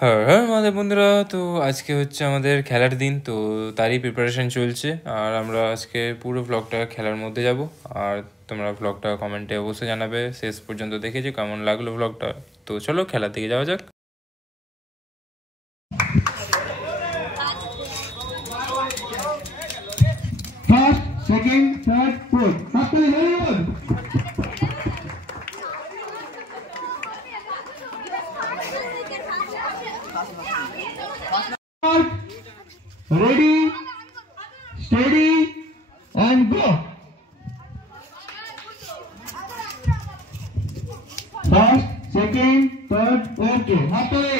হ্যাঁ হ্যাঁ আমাদের বন্ধুরা, তো আজকে হচ্ছে আমাদের খেলার দিন, তো তারই প্রিপারেশন চলছে। আর আমরা আজকে পুরো ব্লগটা খেলার মধ্যে যাব। আর তোমরা ব্লগটা কমেন্টে অবশ্যই জানাবে শেষ পর্যন্ত দেখেছি কেমন লাগলো ব্লগটা। তো চলো খেলার দিকে যাওয়া যাক। First, second, third, fourth. Sakali, very good. Ready, steady, and go. First, second, third, okay. Sakali.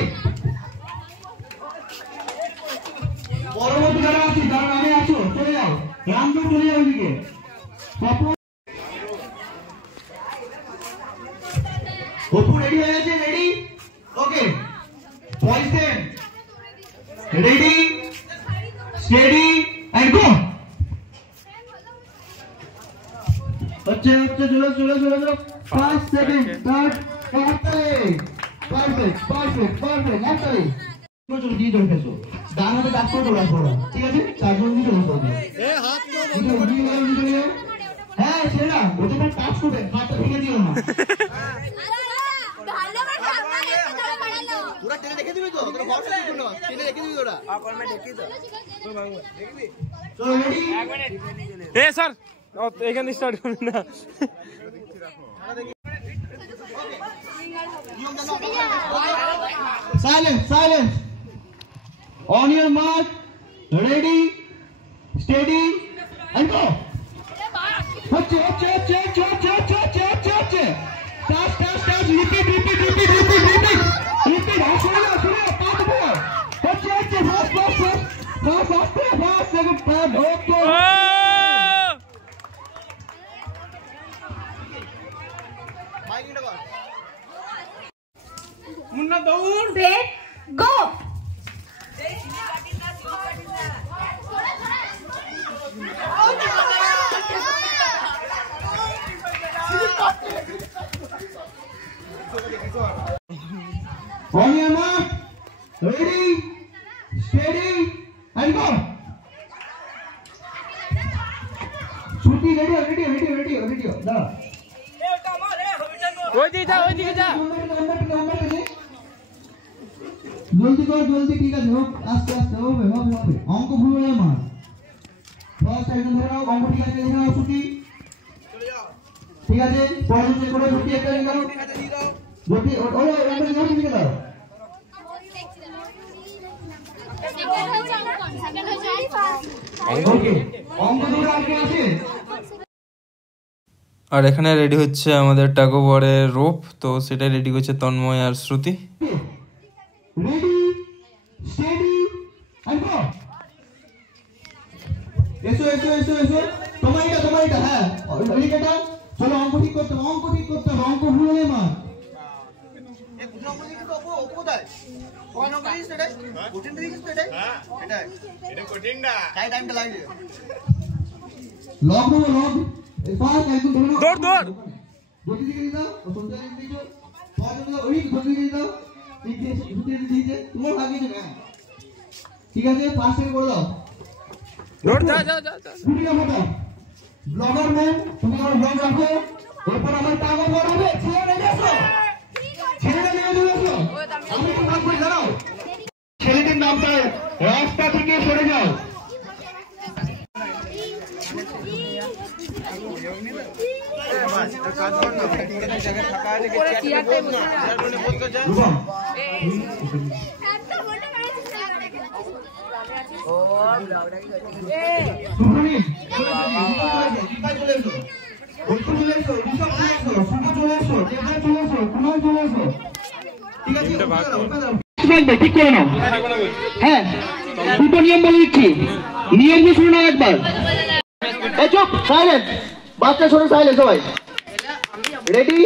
পরবর্তী যারা আছে যারা নামে আছো চলে যাও, রামদুর চলে যাও ওইদিকে। অপু রেডি হয়ে গেছে? Ready, okay. Point, ready, steady and go. হচ্ছে চলো চলো চলো চলো। First, second, third, perfect perfect perfect perfect. নাকি চলো দিয়ে চলে এসো, ডান হাতে কাজ করে চলে আসো, ঠিক আছে? চারজন দিয়ে চলে আসো। হ্যাঁ সেটা ওটা কাজ করবে, হাতটা ভেঙে দিও না। পুরো টেনে রেখে দিবি তো, তোর বক্স আছে না, টেনে রেখে দিবি ওটা। কল মে রেখে দাও, তো ভাঙবো, দেখবি? চলো রেডি, 1 মিনিট। এ স্যার এখানে স্টার্ট করুন না। Silence silence. On your mark, ready, steady, and go. হচ্ছে হচ্ছে হচ্ছে হচ্ছে হচ্ছে হচ্ছে হচ্ছে হচ্ছে হচ্ছে। Touch touch touch, repeat repeat repeat repeat repeat repeat. শুনে না শুনে না, পাঁচ বল হচ্ছে হচ্ছে। First first first first first first second third, okay. মাইকিংটা কর। মুন্না দৌড়, plate go. On your mark, ready, steady, and go. Shruti, ready, ready, ready, ready, ready. Da. ওইদিকে যা ওইদিকে যা। জলদি কর জলদি, ঠিক আছে? হোক আস্তে আস্তে, হবে হবে হবে। অঙ্ক ভুল হলে মার। ফার্স্ট একদম ধরে নাও, অঙ্ক ঠিক আছে দেখে নাও। শ্রুতি চলে যাও, ঠিক আছে? পরে চেক করে শ্রুতি একটা নিয়ে দাও, ঠিক আছে? দিয়ে দাও শ্রুতি। ওই একটা নিয়ে দিকে দাও। ওকে, অঙ্ক দুটো আগে আছে। আর এখানে রেডি হচ্ছে আমাদের টাগ অফ ওয়ারের রোপ, তো সেটা রেডি করছে তন্ময় আর Shruti. Ready, steady, and go. এসো এসো এসো এসো। তোমার এটা হ্যাঁ ওইটা। চলো অঙ্ক ঠিক করতে হবে, অঙ্ক ঠিক করতে হবে, অঙ্ক ভুল হলে মার। এ বুঝো অঙ্ক ঠিক করতে হবে, ও কোথায়? কোন অঙ্ক দিছ এটা? কঠিন দিছ এটা? হ্যাঁ এটা কঠিন না। কাই টাইমটা লাগবে? Log no log. এই পাঁচ একদম ধরে নাও, দৌড় দৌড়। গতি দিকে দাও, ও সন্ধ্যা দিকে দিও। পরে দাও, ওই গতি দিকে দাও। ঠিক আছে, গতি দিকে তোমার আগে যাবে। ঠিক আছে, পাঁচ সেকেন্ড করে দাও। দৌড় যা যা যা যা। ভিডিও ফটো ব্লগার ম্যান, তুমি আমার ব্লগ রাখো। এরপর আমার টাকা বড় হবে, ছেড়ে নিয়ে আসো, ছেড়ে নিয়ে আসো। আমি তো নাম করে দাঁড়াও, ছেলেটির নামটা রাস্তা থেকে সরে যাও। ঠিক করে নাও। হ্যাঁ দুটো নিয়ম বলে দিচ্ছি, নিয়মগুলো শুনে নাও একবার। চুপ, সাইলেন্ট, বাচ্চা শোনো, সাইলেন্ট সবাই। রেডি,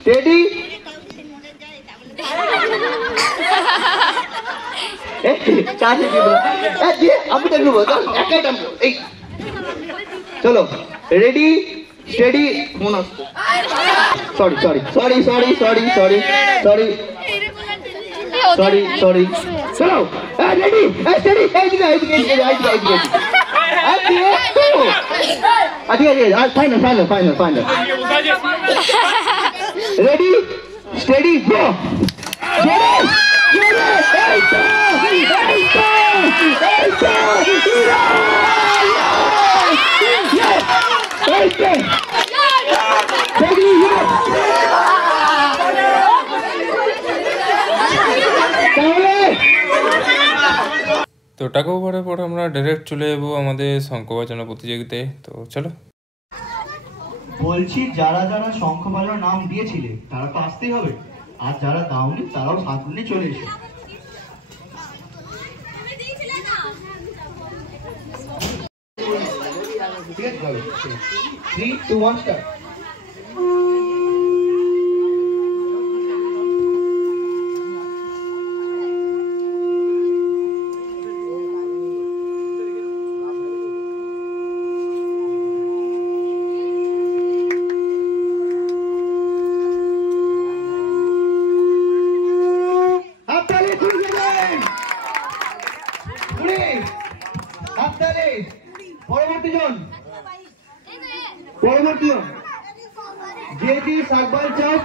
স্টেডি, আমি দেখবো একাই টানবো। এই চলো, রেডি, স্টেডি, মনে sorry sorry sorry sorry sorry sorry sorry sorry চলো রেডি স্টেডি এইদিকে আচ্ছা ফাইনাল রেডি স্টেডি গো তো টাকা ওভারের পর আমরা ডাইরেক্ট চলে যাবো আমাদের শঙ্খ বাজানো প্রতিযোগিতায়। তো চলো। বলছি যারা যারা শঙ্খ বাজানোর নাম দিয়েছিলে তারা তো আসতেই হবে, আর যারা দাওনি তারাও সাত মিনিট চলে এসো। ঠিক আছে 3 2 1 স্টার্ট। পরবর্তী জন জেডি সাকবাল চাপ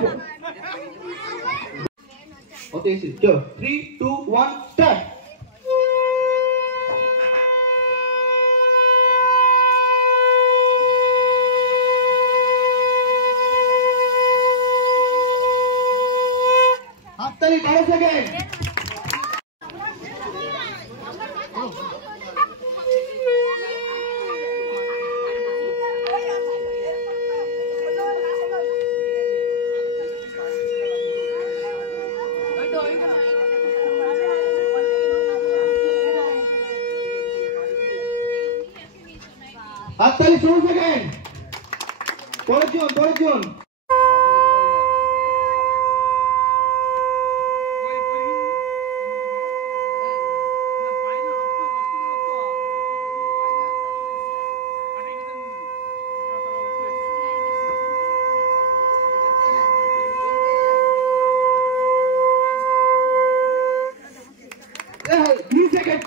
ওকে চলো 3 2 1 স্টার্ট। হাততালি 12 সেকেন্ড। হাততালি 16 সেকেন্ড। পরের জন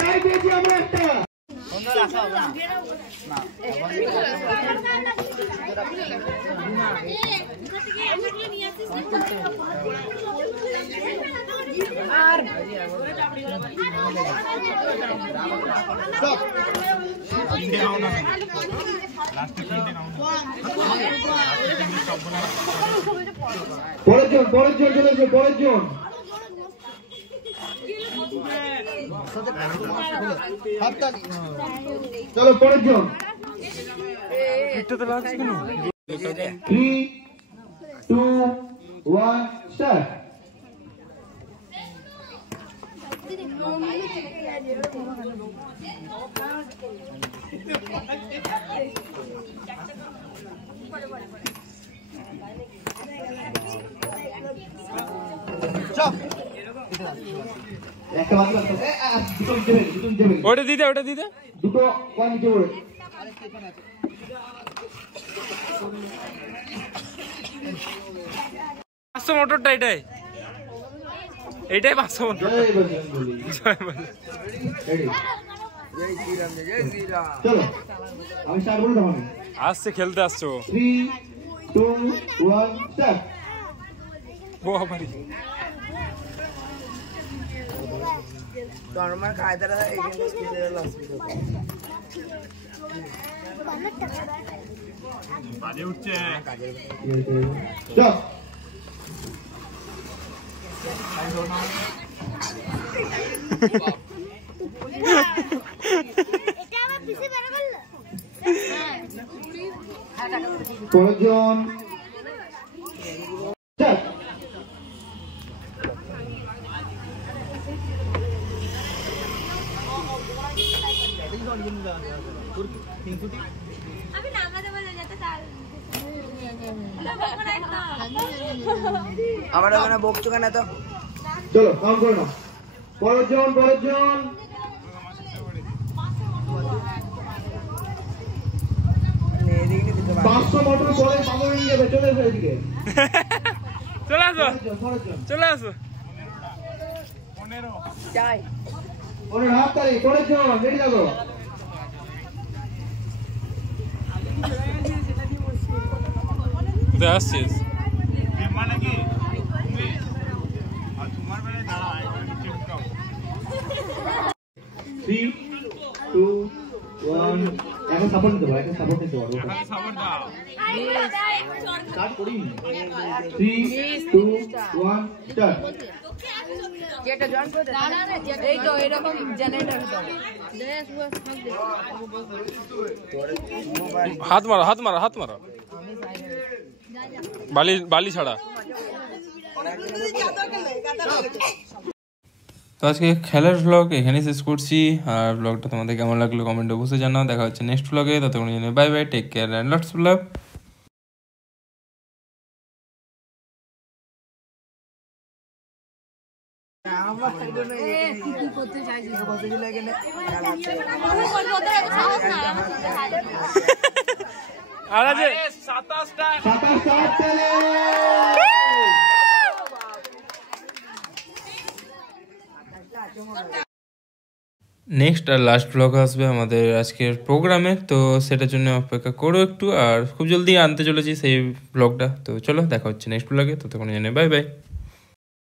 টাই পেয়েছি আমরা একটা। পরের জন চলেছে পরের জন। চলো পরের জন। 3 2 1 স্টার্ট। ওটা দিতে দুটো কয়েন নিচে পড়ে। মোটরটা এটাই 500 মোটর। চলো আমি স্টার্ট বলি তখন আসছে খেলতে আসছো। 3 2 1 স্টার্ট। বাবারি নরমাল খায়দারা এখানে স্পিডে লস বাজে উঠছে। চল পরজন আমার ওখানে বকছো কেন তো? চলো কাউন্ট করে নাও। পরজন 500 মোটর পরে পাবো নিয়ে যাবে। চলে এসো এদিকে। চলে আসো। যাই ওরে হাত তালি করেছো রেডি থাকো তুই আসছিস? থ্রি টু ওয়ান এখন সাপোর্ট নিতে পারবো স্টার্ট করি থ্রি টু ওয়ান স্টার্ট যেটা জয়েন করে এই তো এরকম জেনারেটর হাত মারো বালি ছাড়া। তো আজকে খেলার ভ্লগ এখানেই শেষ করছি, আর ভ্লগটা তোমাদের কেমন লাগলো কমেন্টে অবশ্যই জানাও। দেখা হচ্ছে নেক্সট ভ্লগে, ততক্ষণ জন্য bye bye, take care and lots of love. আর আছে 27টা নেক্সট আর লাস্ট ব্লগ আসবে আমাদের আজকের প্রোগ্রামে, তো সেটার জন্য অপেক্ষা করো একটু, আর খুব জলদি আনতে চলেছি সেই ব্লগটা। তো চলো দেখা হচ্ছে নেক্সট ব্লগে, ততক্ষণ জন্য বাই বাই।